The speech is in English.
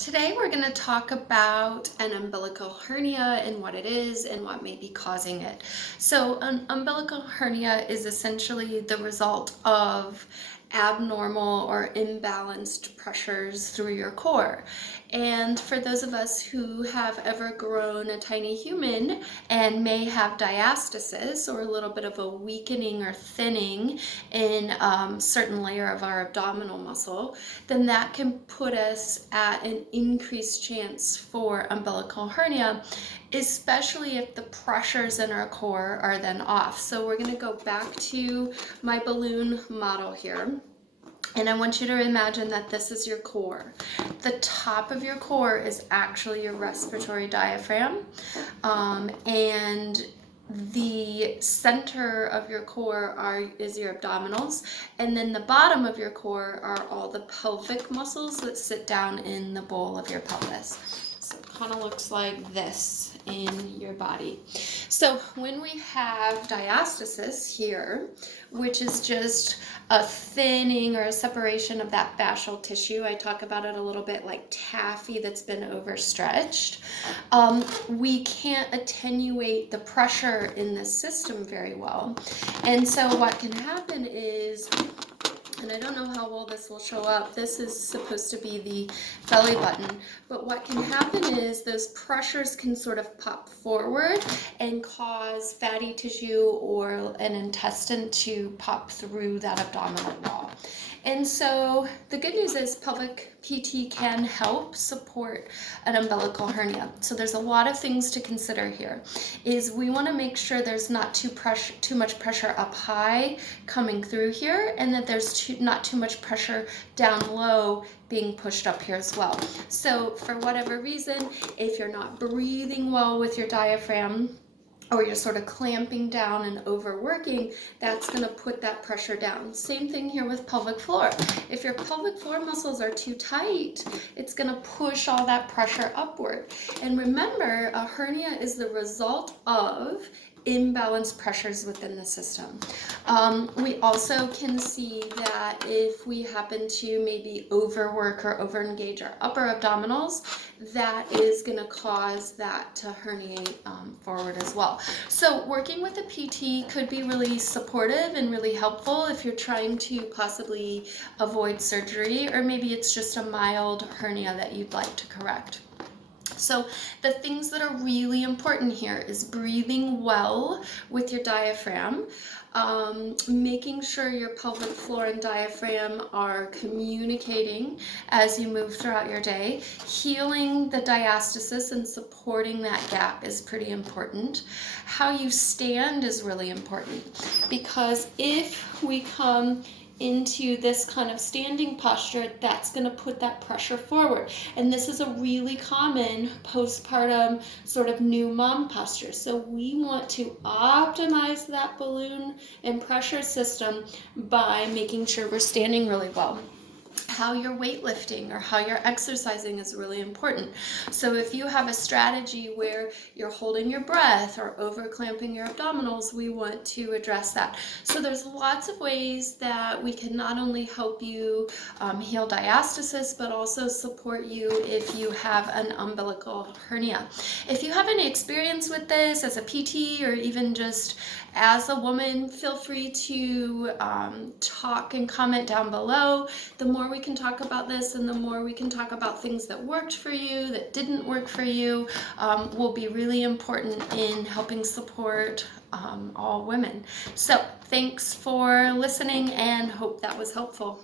Today we're going to talk about an umbilical hernia and what it is and what may be causing it. So an umbilical hernia is essentially the result of abnormal or imbalanced pressures through your core. And for those of us who have ever grown a tiny human and may have diastasis or a little bit of a weakening or thinning in certain layer of our abdominal muscle, then that can put us at an increased chance for umbilical hernia, especially if the pressures in our core are then off. So we're going to go back to my balloon model here. And I want you to imagine that this is your core. The top of your core is actually your respiratory diaphragm. And the center of your core is your abdominals, and then the bottom of your core are all the pelvic muscles that sit down in the bowl of your pelvis. So it kind of looks like this in your body. So when we have diastasis here, which is just a thinning or a separation of that fascial tissue, I talk about it a little bit like taffy that's been overstretched, we can't attenuate the pressure in the system very well. And so what can happen is, and I don't know how well this will show up, this is supposed to be the belly button, but what can happen is those pressures can sort of pop forward and cause fatty tissue or an intestine to pop through that abdominal wall. And so the good news is pelvic PT can help support an umbilical hernia. So there's a lot of things to consider here. Is we want to make sure there's not too much pressure up high coming through here, and that there's not too much pressure down low being pushed up here as well. So for whatever reason, if you're not breathing well with your diaphragm, or you're sort of clamping down and overworking, that's going to put that pressure down. Same thing here with pelvic floor. If your pelvic floor muscles are too tight, it's going to push all that pressure upward. And remember, a hernia is the result of imbalanced pressures within the system. We also can see that if we happen to maybe overwork or overengage our upper abdominals, that is going to cause that to herniate forward as well. So working with a PT could be really supportive and really helpful if you're trying to possibly avoid surgery, or maybe it's just a mild hernia that you'd like to correct. So the things that are really important here is breathing well with your diaphragm, making sure your pelvic floor and diaphragm are communicating as you move throughout your day. Healing the diastasis and supporting that gap is pretty important. How you stand is really important, because if we come into this kind of standing posture, that's going to put that pressure forward. And this is a really common postpartum sort of new mom posture. So we want to optimize that balloon and pressure system by making sure we're standing really well. How you're weightlifting or how you're exercising is really important. So if you have a strategy where you're holding your breath or over clamping your abdominals, we want to address that. So there's lots of ways that we can not only help you heal diastasis, but also support you if you have an umbilical hernia. If you have any experience with this as a PT or even just as a woman, feel free to talk and comment down below. The more we can talk about this, and the more we can talk about things that worked for you, that didn't work for you, will be really important in helping support all women. So thanks for listening, and hope that was helpful.